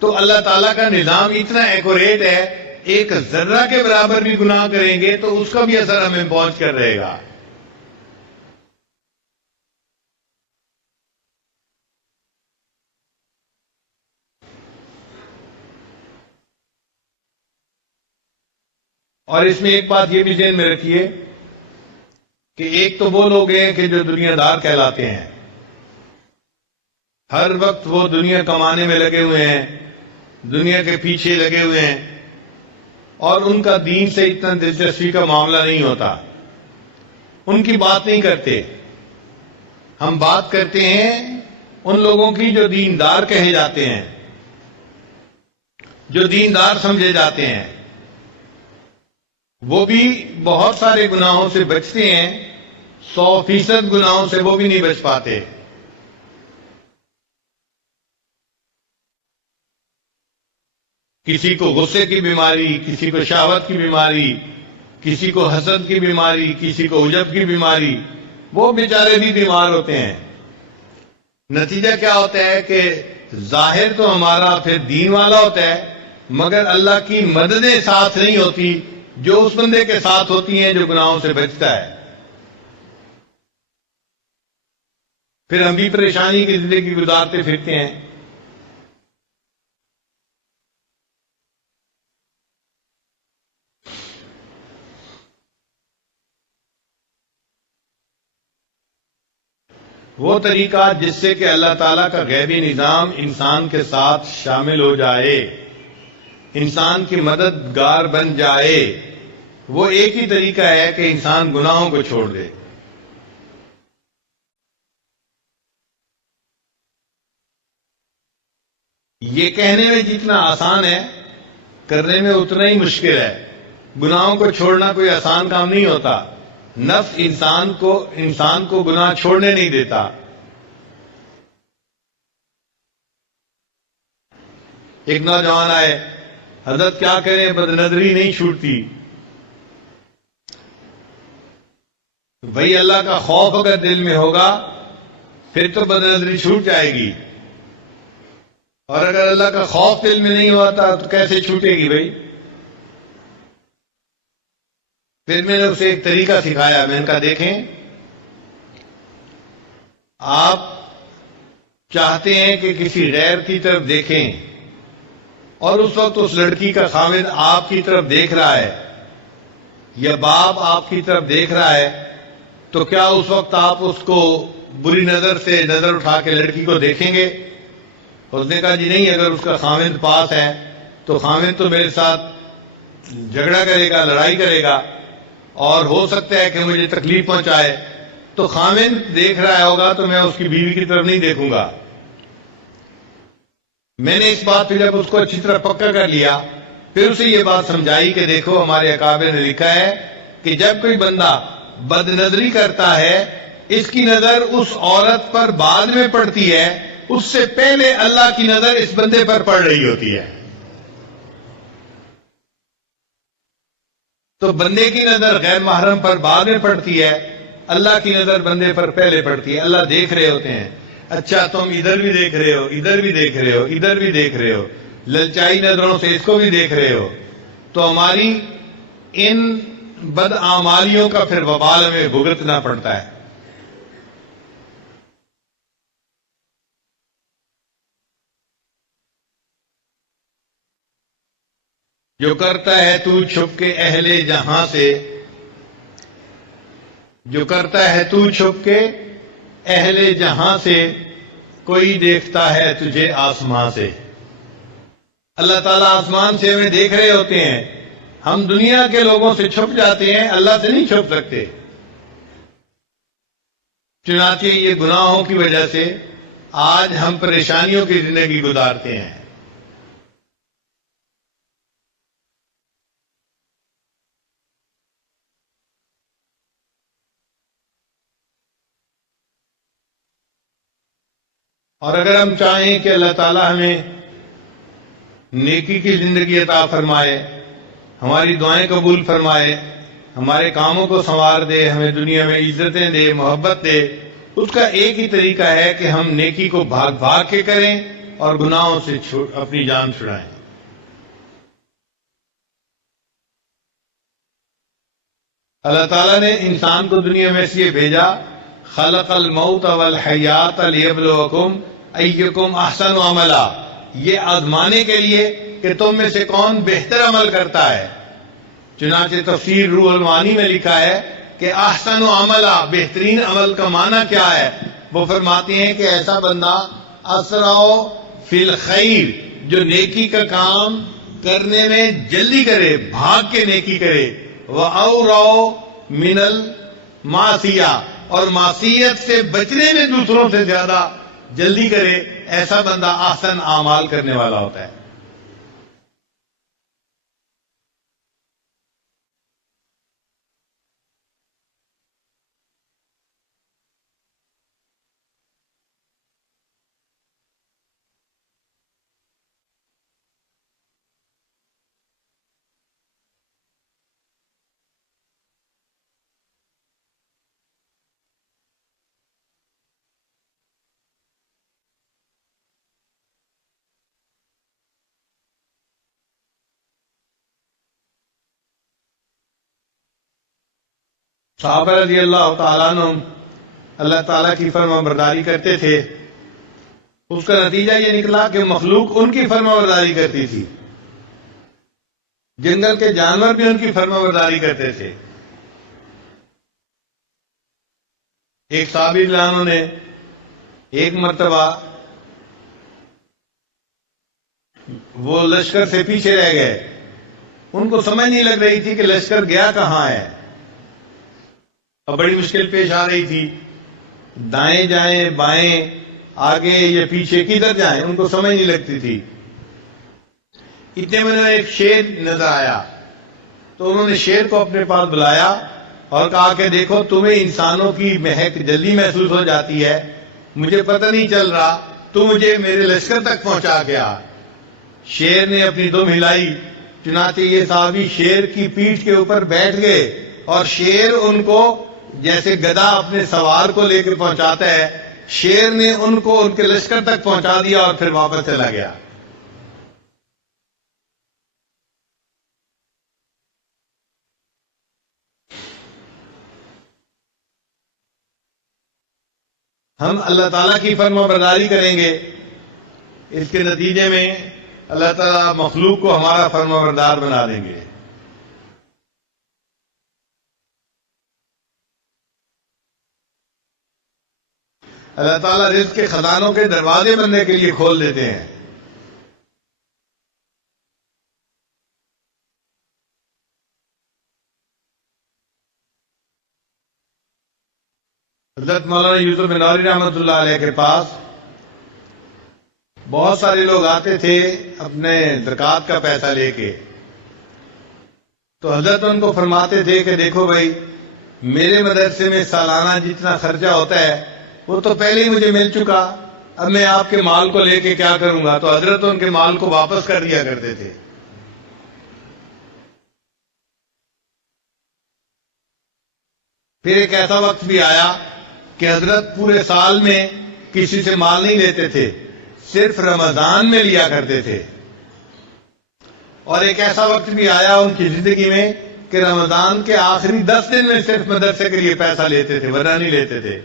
تو اللہ تعالیٰ کا نظام اتنا ایکوریٹ ہے، ایک ذرہ کے برابر بھی گناہ کریں گے تو اس کا بھی اثر ہمیں پہنچ کر رہے گا۔ اور اس میں ایک بات یہ بھی ذہن میں رکھیے کہ ایک تو وہ لوگ ہیں کہ جو دنیا دار کہلاتے ہیں، ہر وقت وہ دنیا کمانے میں لگے ہوئے ہیں، دنیا کے پیچھے لگے ہوئے ہیں، اور ان کا دین سے اتنا دلچسپی کا معاملہ نہیں ہوتا، ان کی بات نہیں کرتے۔ ہم بات کرتے ہیں ان لوگوں کی جو دیندار کہے جاتے ہیں، جو دیندار سمجھے جاتے ہیں۔ وہ بھی بہت سارے گناہوں سے بچتے ہیں، 100% گناہوں سے وہ بھی نہیں بچ پاتے۔ کسی کو غصے کی بیماری، کسی کو شہوت کی بیماری، کسی کو حسد کی بیماری، کسی کو عجب کی بیماری، وہ بیچارے بھی بیمار ہوتے ہیں۔ نتیجہ کیا ہوتا ہے کہ ظاہر تو ہمارا پھر دین والا ہوتا ہے، مگر اللہ کی مددیں ساتھ نہیں ہوتی جو اس بندے کے ساتھ ہوتی ہیں جو گناہوں سے بچتا ہے۔ پھر ہم بھی پریشانی کی زندگی گزارتے پھرتے ہیں۔ وہ طریقہ جس سے کہ اللہ تعالیٰ کا غیبی نظام انسان کے ساتھ شامل ہو جائے، انسان کی مددگار بن جائے، وہ ایک ہی طریقہ ہے کہ انسان گناہوں کو چھوڑ دے۔ یہ کہنے میں جتنا آسان ہے، کرنے میں اتنا ہی مشکل ہے۔ گناہوں کو چھوڑنا کوئی آسان کام نہیں ہوتا۔ نفس انسان کو گناہ چھوڑنے نہیں دیتا۔ ایک نوجوان آئے، حضرت کیا کریں بد نظری نہیں چھوٹتی۔ بھائی اللہ کا خوف اگر دل میں ہوگا پھر تو بد نظری چھوٹ جائے گی، اور اگر اللہ کا خوف دل میں نہیں ہوتا تو کیسے چھوٹے گی بھائی؟ پھر میں نے اسے ایک طریقہ سکھایا، میں نے کہا دیکھیں، آپ چاہتے ہیں کہ کسی غیر کی طرف دیکھیں اور اس وقت اس لڑکی کا خاوند آپ کی طرف دیکھ رہا ہے یا باپ آپ کی طرف دیکھ رہا ہے، تو کیا اس وقت آپ اس کو بری نظر سے نظر اٹھا کے لڑکی کو دیکھیں گے؟ اس نے کہا جی نہیں، اگر اس کا خاوند پاس ہے تو خاوند تو میرے ساتھ جھگڑا کرے گا، لڑائی کرے گا، اور ہو سکتا ہے کہ مجھے تکلیف پہنچائے، تو خاوند دیکھ رہا ہوگا تو میں اس کی بیوی کی طرف نہیں دیکھوں گا۔ میں نے اس بات پہ جب اس کو اچھی طرح پکا کر لیا، پھر اسے یہ بات سمجھائی کہ دیکھو ہمارے اکابر نے لکھا ہے کہ جب کوئی بندہ بد نظری کرتا ہے، اس کی نظر اس عورت پر بعد میں پڑتی ہے، اس سے پہلے اللہ کی نظر اس بندے پر پڑ رہی ہوتی ہے۔ تو بندے کی نظر غیر محرم پر بعد میں پڑتی ہے، اللہ کی نظر بندے پر پہلے پڑتی ہے۔ اللہ دیکھ رہے ہوتے ہیں، اچھا تم ادھر بھی دیکھ رہے ہو، ادھر بھی دیکھ رہے ہو، ادھر بھی دیکھ رہے ہو، للچائی نظروں سے اس کو بھی دیکھ رہے ہو، تو ہماری ان بدعمالیوں کا پھر وبال ہمیں بھگتنا پڑتا ہے۔ جو کرتا ہے تو چھپ کے اہل جہاں سے، جو کرتا ہے تو چھپ کے اہل جہاں سے، کوئی دیکھتا ہے تجھے آسمان سے۔ اللہ تعالیٰ آسمان سے ہمیں دیکھ رہے ہوتے ہیں، ہم دنیا کے لوگوں سے چھپ جاتے ہیں، اللہ سے نہیں چھپ سکتے۔ چنانچہ یہ گناہوں کی وجہ سے آج ہم پریشانیوں کی زندگی گزارتے ہیں۔ اور اگر ہم چاہیں کہ اللہ تعالیٰ ہمیں نیکی کی زندگی عطا فرمائے، ہماری دعائیں قبول فرمائے، ہمارے کاموں کو سنوار دے، ہمیں دنیا میں عزتیں دے، محبت دے، اس کا ایک ہی طریقہ ہے کہ ہم نیکی کو بھاگ بھاگ کے کریں اور گناہوں سے اپنی جان چھڑائیں۔ اللہ تعالیٰ نے انسان کو دنیا میں اس لیے بھیجا، خلق الموت والحیات لیبلوکم ایکم احسن عملا، یہ آزمانے کے لیے کہ تم میں سے کون بہتر عمل کرتا ہے۔ چنانچہ تفسیر روح المعانی میں لکھا ہے کہ احسن عملا، بہترین عمل کا معنی کیا ہے؟ وہ فرماتے ہیں کہ ایسا بندہ اسرع فی الخیر، جو نیکی کا کام کرنے میں جلدی کرے، بھاگ کے نیکی کرے، وَأَوْرَوْ مِنَ الْمَعْصِيَةِ، اور معصیت سے بچنے میں دوسروں سے زیادہ جلدی کرے، ایسا بندہ احسن اعمال کرنے والا ہوتا ہے۔ صحابہ رضی اللہ تعالیٰ عنہ اللہ تعالیٰ کی فرما برداری کرتے تھے، اس کا نتیجہ یہ نکلا کہ مخلوق ان کی فرما برداری کرتی تھی، جنگل کے جانور بھی ان کی فرما برداری کرتے تھے۔ ایک صحابی رضی اللہ عنہ نے ایک مرتبہ وہ لشکر سے پیچھے رہ گئے، ان کو سمجھ نہیں لگ رہی تھی کہ لشکر گیا کہاں ہے، اور بڑی مشکل پیش آ رہی تھی، دائیں جائیں بائیں آگے یا پیچھے کدھر جائیں، ان کو سمجھ نہیں لگتی تھی۔ اتنے میں انہیں ایک شیر نظر آیا، تو انہوں نے شیر کو اپنے پاس بلایا اور کہا کہ دیکھو تمہیں انسانوں کی مہک جلدی محسوس ہو جاتی ہے، مجھے پتہ نہیں چل رہا، تو مجھے میرے لشکر تک پہنچا گیا۔ شیر نے اپنی دم ہلائی، چنانچہ یہ صحابی شیر کی پیٹھ کے اوپر بیٹھ گئے اور شیر ان کو جیسے گدھا اپنے سوار کو لے کے پہنچاتا ہے، شیر نے ان کو ان کے لشکر تک پہنچا دیا اور پھر واپس چلا گیا۔ ہم اللہ تعالیٰ کی فرما برداری کریں گے، اس کے نتیجے میں اللہ تعالیٰ مخلوق کو ہمارا فرما بردار بنا دیں گے۔ اللہ تعالیٰ رزق کے خزانوں کے دروازے بننے کے لیے کھول دیتے ہیں۔ حضرت مولانا یوسف نوری رحمۃ اللہ علیہ کے پاس بہت سارے لوگ آتے تھے اپنے زکوٰۃ کا پیسہ لے کے، تو حضرت ان کو فرماتے تھے کہ دیکھو بھائی، میرے مدرسے میں سالانہ جتنا خرچہ ہوتا ہے وہ تو پہلے ہی مجھے مل چکا، اب میں آپ کے مال کو لے کے کیا کروں گا؟ تو حضرت ان کے مال کو واپس کر دیا کرتے تھے۔ پھر ایک ایسا وقت بھی آیا کہ حضرت پورے سال میں کسی سے مال نہیں لیتے تھے، صرف رمضان میں لیا کرتے تھے۔ اور ایک ایسا وقت بھی آیا ان کی زندگی میں کہ رمضان کے آخری 10 دن میں صرف مدرسے کے لیے پیسہ لیتے تھے، ورنہ نہیں لیتے تھے۔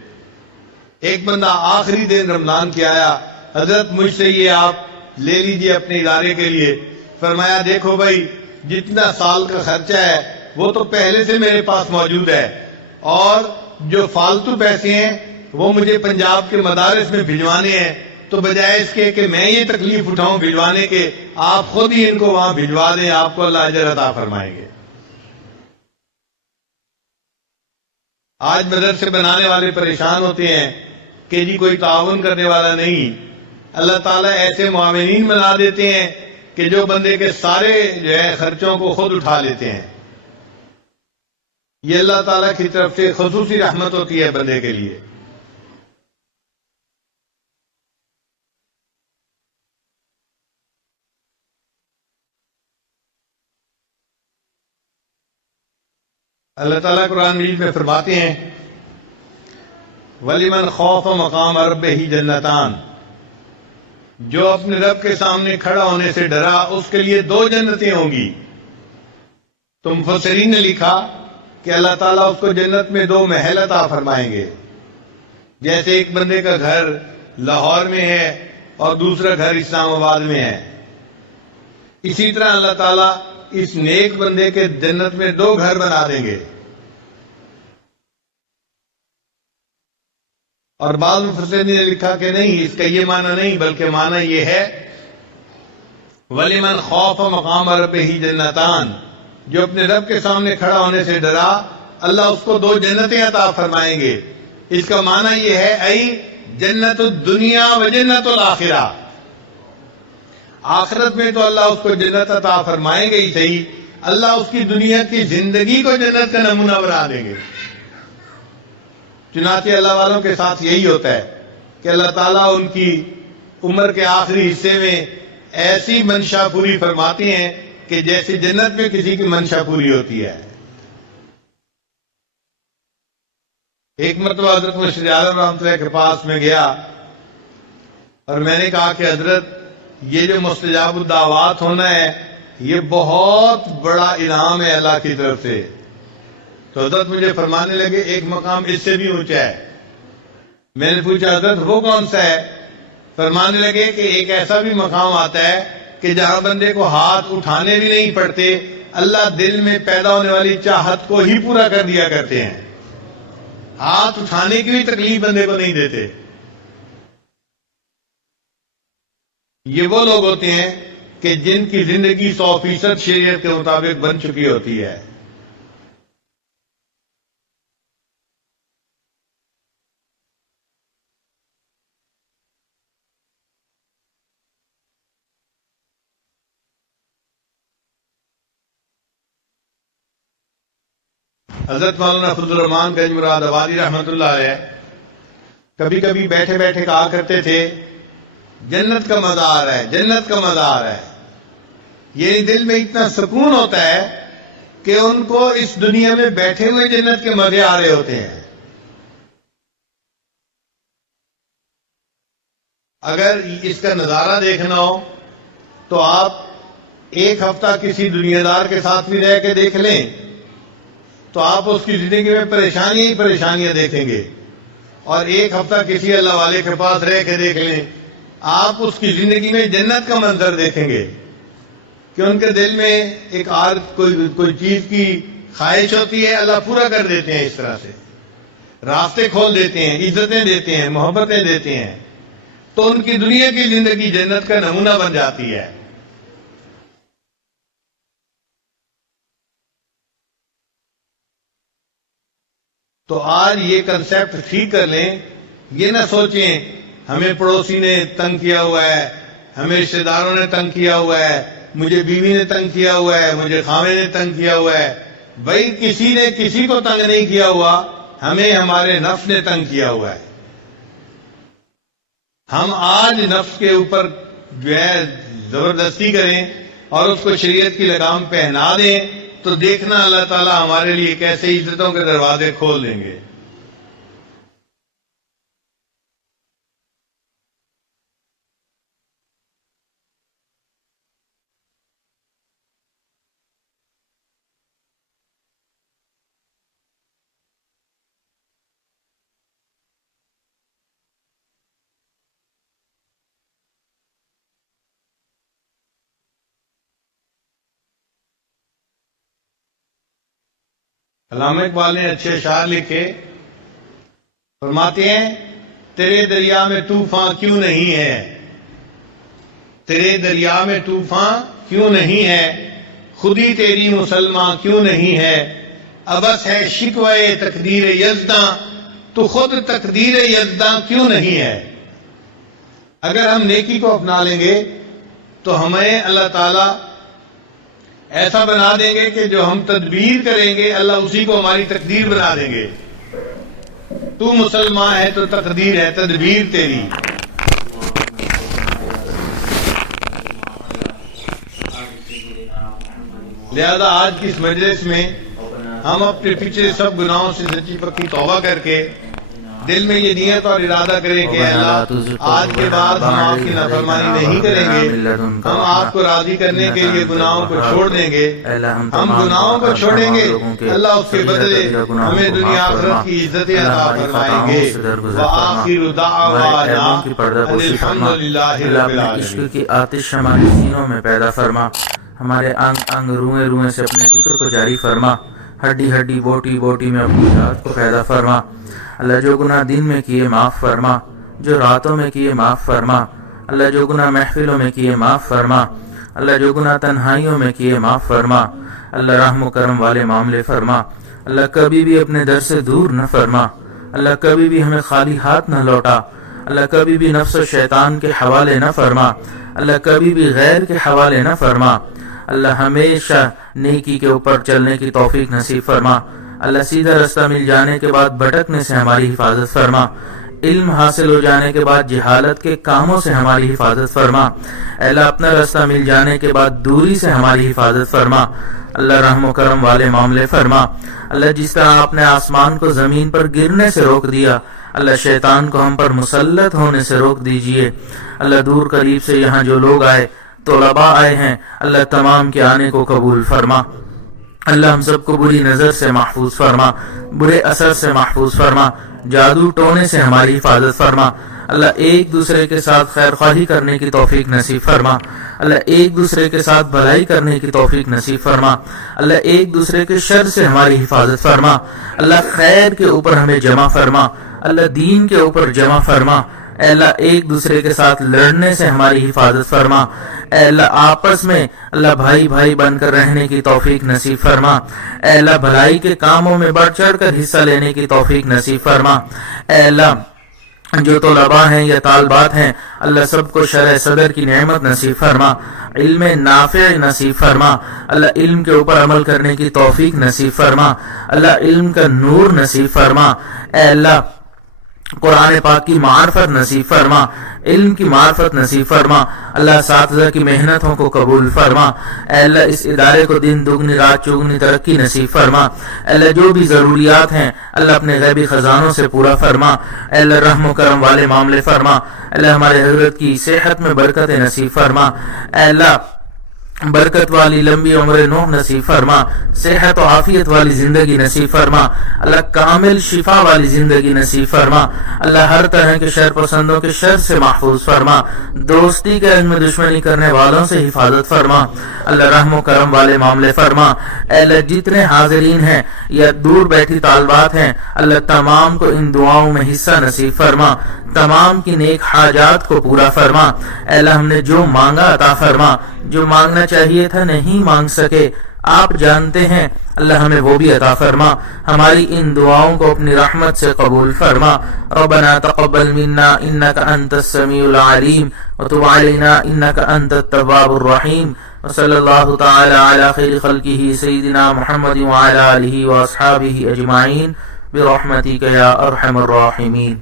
ایک بندہ آخری دن رمضان کے آیا، حضرت مجھ سے یہ آپ لے لیجئے اپنے ادارے کے لیے۔ فرمایا دیکھو بھائی، جتنا سال کا خرچہ ہے وہ تو پہلے سے میرے پاس موجود ہے، اور جو فالتو پیسے ہیں وہ مجھے پنجاب کے مدارس میں بھجوانے ہیں، تو بجائے اس کے کہ میں یہ تکلیف اٹھاؤں بھجوانے کے، آپ خود ہی ان کو وہاں بھجوا دیں، آپ کو اللہ اجر عطا فرمائیں گے۔ آج مدرسے بنانے والے پریشان ہوتے ہیں کہ جی کوئی تعاون کرنے والا نہیں۔ اللہ تعالیٰ ایسے معاونین بنا دیتے ہیں کہ جو بندے کے سارے خرچوں کو خود اٹھا لیتے ہیں۔ یہ اللہ تعالیٰ کی طرف سے خصوصی رحمت ہوتی ہے بندے کے لیے۔ اللہ تعالیٰ قرآن مجید میں فرماتے ہیں وَلِمَنْ خَافَ مَقَامَ رَبِّهِ جَنَّتَانِ، جو اپنے رب کے سامنے کھڑا ہونے سے ڈرا اس کے لیے 2 جنتیں ہوں گی۔ تو مفسرین نے لکھا کہ اللہ تعالیٰ اس کو جنت میں 2 محل عطا فرمائیں گے۔ جیسے ایک بندے کا گھر لاہور میں ہے اور دوسرا گھر اسلام آباد میں ہے، اسی طرح اللہ تعالیٰ اس نیک بندے کے جنت میں 2 گھر بنا دیں گے۔ اور بعض مفسرین نے لکھا کہ نہیں، اس کا یہ معنی نہیں، بلکہ معنی یہ ہے وَلِمَنْ خَافَ مَقَامَ رَبِّهِ جَنَّتَانِ، جو اپنے رب کے سامنے کھڑا ہونے سے ڈرا، اللہ اس کو 2 جنتیں عطا فرمائیں گے۔ اس کا معنی یہ ہے ای جنت الدنیا و جنت الآخرہ، آخرت میں تو اللہ اس کو جنت عطا فرمائیں گے ہی صحیح، اللہ اس کی دنیا کی زندگی کو جنت کا نمونہ بنا دیں گے۔ چنانچہ اللہ والوں کے ساتھ یہی ہوتا ہے کہ اللہ تعالیٰ ان کی عمر کے آخری حصے میں ایسی منشا پوری فرماتے ہیں کہ جیسے جنت میں کسی کی منشا پوری ہوتی ہے۔ ایک مرتبہ حضرت مرشد عالم رحمۃ اللہ کے پاس میں گیا اور میں نے کہا کہ حضرت، یہ جو مستجاب الدعوات ہونا ہے یہ بہت بڑا انعام ہے اللہ کی طرف سے۔ تو حضرت مجھے فرمانے لگے ایک مقام اس سے بھی اونچا ہے۔ میں نے پوچھا حضرت وہ کون سا ہے؟ فرمانے لگے کہ ایک ایسا بھی مقام آتا ہے کہ جہاں بندے کو ہاتھ اٹھانے بھی نہیں پڑتے، اللہ دل میں پیدا ہونے والی چاہت کو ہی پورا کر دیا کرتے ہیں، ہاتھ اٹھانے کی بھی تکلیف بندے کو نہیں دیتے۔ یہ وہ لوگ ہوتے ہیں کہ جن کی زندگی 100% شریعت کے مطابق بن چکی ہوتی ہے۔ حضرت مولانا فضل الرحمان گنج مراد آبادی رحمۃ اللہ علیہ کبھی کبھی بیٹھے بیٹھے کہا کرتے تھے جنت کا مزہ آ رہا ہے، جنت کا مزہ آ رہا ہے۔ یہ دل میں اتنا سکون ہوتا ہے کہ ان کو اس دنیا میں بیٹھے ہوئے جنت کے مزے آ رہے ہوتے ہیں. اگر اس کا نظارہ دیکھنا ہو تو آپ ایک ہفتہ کسی دنیا دار کے ساتھ بھی رہ کے دیکھ لیں تو آپ اس کی زندگی میں پریشانیاں ہی پریشانیاں دیکھیں گے. اور ایک ہفتہ کسی اللہ والے کے پاس رہ کے دیکھ لیں, آپ اس کی زندگی میں جنت کا منظر دیکھیں گے کہ ان کے دل میں ایک کوئی چیز کی خواہش ہوتی ہے, اللہ پورا کر دیتے ہیں. اس طرح سے راستے کھول دیتے ہیں, عزتیں دیتے ہیں, محبتیں دیتے ہیں, تو ان کی دنیا کی زندگی جنت کا نمونہ بن جاتی ہے. تو آج یہ کنسیپٹ ٹھیک کر لیں, یہ نہ سوچیں ہمیں پڑوسی نے تنگ کیا ہوا ہے, ہمیں رشتے داروں نے تنگ کیا ہوا ہے, مجھے بیوی نے تنگ کیا ہوا ہے, مجھے خاوند نے تنگ کیا ہوا ہے. بھائی کسی نے کسی کو تنگ نہیں کیا ہوا, ہمیں ہمارے نفس نے تنگ کیا ہوا ہے. ہم آج نفس کے اوپر جو ہے زبردستی کریں اور اس کو شریعت کی لگام پہنا دیں تو دیکھنا اللہ تعالیٰ ہمارے لیے کیسے عزتوں کے دروازے کھول دیں گے. علامہ اقبال نے اچھے اشعار لکھے, فرماتے ہیں تیرے دریا میں طوفان کیوں نہیں ہے, تیرے دریا میں طوفان کیوں نہیں ہے, خودی تیری مسلمان کیوں نہیں ہے, ابس ہے شکوے تقدیر یزداں تو خود تقدیر یزداں کیوں نہیں ہے. اگر ہم نیکی کو اپنا لیں گے تو ہمیں اللہ تعالیٰ ایسا بنا دیں گے کہ جو ہم تدبیر کریں گے اللہ اسی کو ہماری تقدیر بنا دیں گے. تو مسلمان ہے تو تقدیر ہے, تدبیر تیری. لہذا آج کی اس مجلس میں ہم اپنے پچھلے سب گناہوں سے سچی پکی توبہ کر کے دل میں یہ نیت اور ارادہ کریں کہ اللہ آج کے بعد ہم آپ کی نافرمانی نہیں کریں گے, ہم آپ کو راضی کرنے کے لیے گناہوں کو چھوڑ دیں گے. ہم گناہوں کو چھوڑیں گے, اللہ اس کے بدلے ہمیں دنیا آخرت کی عزتیں عطا فرمائیں گے. وآخر دعوانا ان الحمدللہ رب العالمین. عشق کی آتش ہمارے سینوں میں پیدا فرما, ہمارے انگ انگ روئیں روئیں سے اپنے ذکر کو جاری فرما, ہڈی ہڈی بوٹی بوٹی میں اپنی ذات کو پیدا فرما. اللہ جو گناہ دن میں کیے معاف فرما, جو راتوں میں کیے معاف فرما. اللہ جو گناہ محفلوں میں کیے معاف فرما, اللہ جو گناہ تنہائیوں میں کیے معاف فرما. اللہ رحم و کرم والے معاملے فرما. اللہ کبھی بھی اپنے در سے دور نہ فرما. اللہ کبھی بھی ہمیں خالی ہاتھ نہ لوٹا. اللہ کبھی بھی نفس و شیطان کے حوالے نہ فرما. اللہ کبھی بھی غیر کے حوالے نہ فرما. اللہ ہمیشہ نیکی کے اوپر چلنے کی توفیق نصیب فرما. اللہ سیدھا رستہ مل جانے کے بعد بھٹکنے سے ہماری حفاظت فرما. علم حاصل ہو جانے کے بعد جہالت کے کاموں سے ہماری حفاظت فرما. اللہ اپنا رستہ مل جانے کے بعد دوری سے ہماری حفاظت فرما. اللہ رحم و کرم والے معاملے فرما. اللہ جس طرح آپ نے آسمان کو زمین پر گرنے سے روک دیا, اللہ شیطان کو ہم پر مسلط ہونے سے روک دیجئے. اللہ دور قریب سے یہاں جو لوگ آئے, طلباء آئے ہیں, اللہ تمام کے آنے کو قبول فرما. اللہ ہم سب کو بری نظر سے محفوظ فرما, برے اثر سے محفوظ فرما, جادو ٹونے سے ہماری حفاظت فرما. اللہ ایک دوسرے کے ساتھ خیر خواہی کرنے کی توفیق نصیب فرما. اللہ ایک دوسرے کے ساتھ بھلائی کرنے کی توفیق نصیب فرما. اللہ ایک دوسرے کے شر سے ہماری حفاظت فرما. اللہ خیر کے اوپر ہمیں جمع فرما. اللہ دین کے اوپر جمع فرما. اے اللہ ایک دوسرے کے ساتھ لڑنے سے ہماری حفاظت فرما. اے اللہ آپس میں اللہ بھائی بھائی بن کر رہنے کی توفیق نصیب فرما. اے اللہ بھلائی کے کاموں میں بڑھ چڑھ کر حصہ لینے کی توفیق نصیب فرما. اے اللہ جو طلباء ہیں یا طالبات ہیں, اللہ سب کو شرح صدر کی نعمت نصیب فرما, علم نافع نصیب فرما. اللہ علم کے اوپر عمل کرنے کی توفیق نصیب فرما. اللہ علم کا نور نصیب فرما. اے اللہ قرآن پاک کی معرفت نصیب فرما، علم کی معرفت نصیب فرما، اللہ اساتذہ کی محنتوں کو قبول فرما، اے اللہ اس ادارے کو دن دگنی رات چوگنی ترقی نصیب فرما، اے اللہ جو بھی ضروریات ہیں اللہ اپنے غیبی خزانوں سے پورا فرما، اے اللہ رحم و کرم والے معاملے فرما، اے اللہ ہمارے حضرت کی صحت میں برکت نصیب فرما، اے اللہ برکت والی لمبی عمر نوح نصیب فرما، صحت و عافیت والی زندگی نصیب فرما، اللہ کامل شفا والی زندگی نصیب فرما، اللہ ہر طرح کے شر پسندوں کے شر سے محفوظ فرما، دوستی کے رنگ میں دشمنی کرنے والوں سے حفاظت فرما، اللہ رحم و کرم والے معاملے فرما، اے اللہ جتنے حاضرین ہیں یا دور بیٹھی طالبات ہیں اللہ تمام کو ان دعاؤں میں حصہ نصیب فرما، تمام کی نیک حاجات کو پورا فرما، اے اللہ ہم نے جو مانگا عطا فرما، جو مانگنا چاہیے تھا نہیں مانگ سکے آپ جانتے ہیں اللہ ہمیں وہ بھی عطا فرما، ہماری ان دعاؤں کو اپنی رحمت سے قبول فرما، ربنا تقبل منا انك انت السميع العليم وتب علينا انك انت التواب الرحيم، وصلى الله تعالى على خير خلقه سيدنا محمد وعلى آله واصحابه اجمعين برحمتك يا ارحم الراحمين.